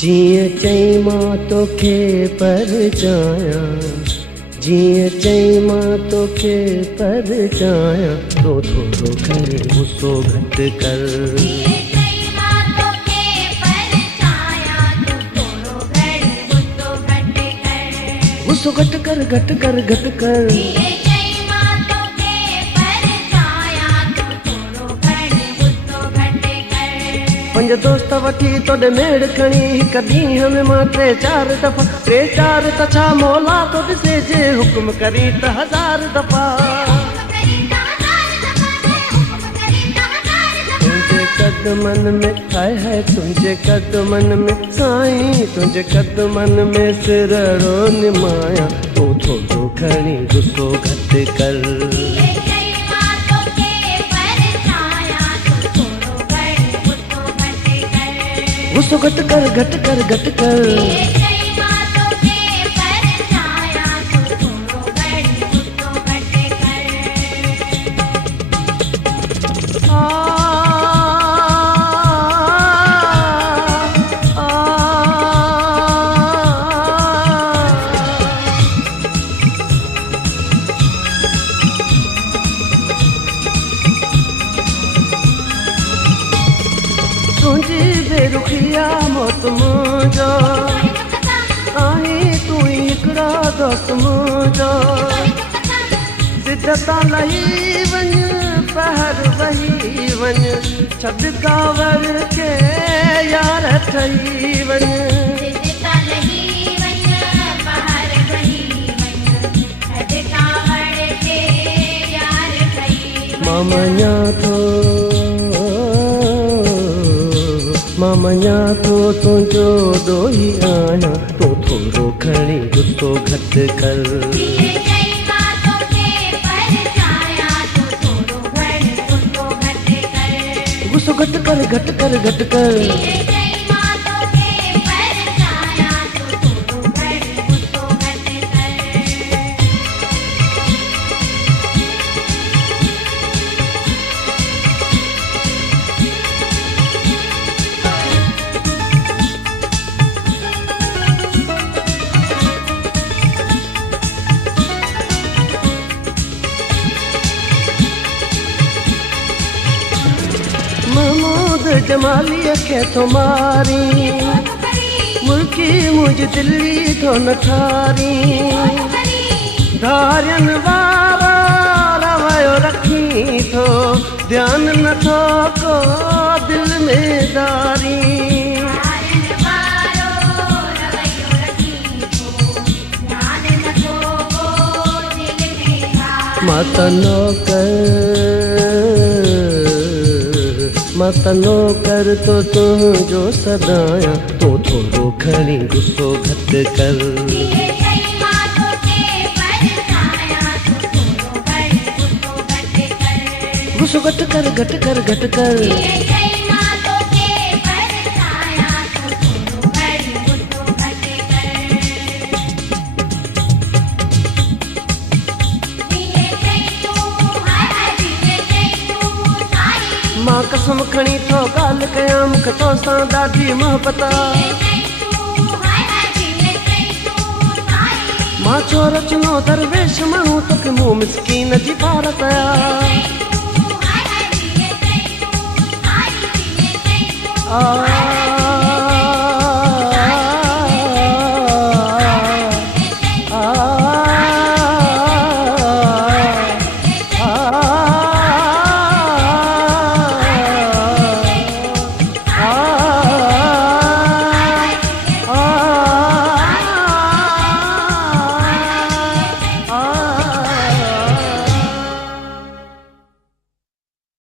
जीअं चई मां तोखे परचाया, जीअं चई मां तोखे परचाया, तो थोरो कर गुस्सो घटि कर। गुस्सो घटि कर, घटि कर, घटि कर। पंज दोस्त वठी तोॾे मेड़ खणी हिक ॾींहं में मां 3-4 दफ़ा 3-4 त छा मौला तो ॾिसे जे हुकुम करी त 1000 दफ़ा। तुंहिंजे कदमनि में हाय हाय, तुंहिंजे कदमनि में साईं, तुंहिंजे कदमनि में सिरड़ो निमाया, तूं थोरो खणी गुस्सो घटि कर। गुस्सो घटि कर, घटि कर, घटि कर। तुझी बेरुखिया मौत मुझो आई, तू हिकड़ा दोस्त मुझो। सिद्धता लही वन पहर वही वन, छॾ कावर के यार ठही वन। मामया थो मामया तो तुझो दोही आया, तो थोरो खणी गुस्सो घटि कर। गुस्सो घटि कर, घटि कर, घटि कर। महमूद जमाली खे तो मारी, मुल्की मुझ दिल्ली तो न ठारी। धारियन वारा रवायो रखी थो, ध्यान न थो को दिल में दारी। माता नो कर तो तुझो सदाया, तो थोरो खणी गुस्सो घटि कर। गुस्सो घटि कर, घटि कर, घटि कर। मां कसम खणी थो ॻाल्हि कयां, मूंखे तोसां ॾाढी मोहबत। मां छो रचनो दरवेश माण्हू, तोखे मूं मिसकीन जी पार कया।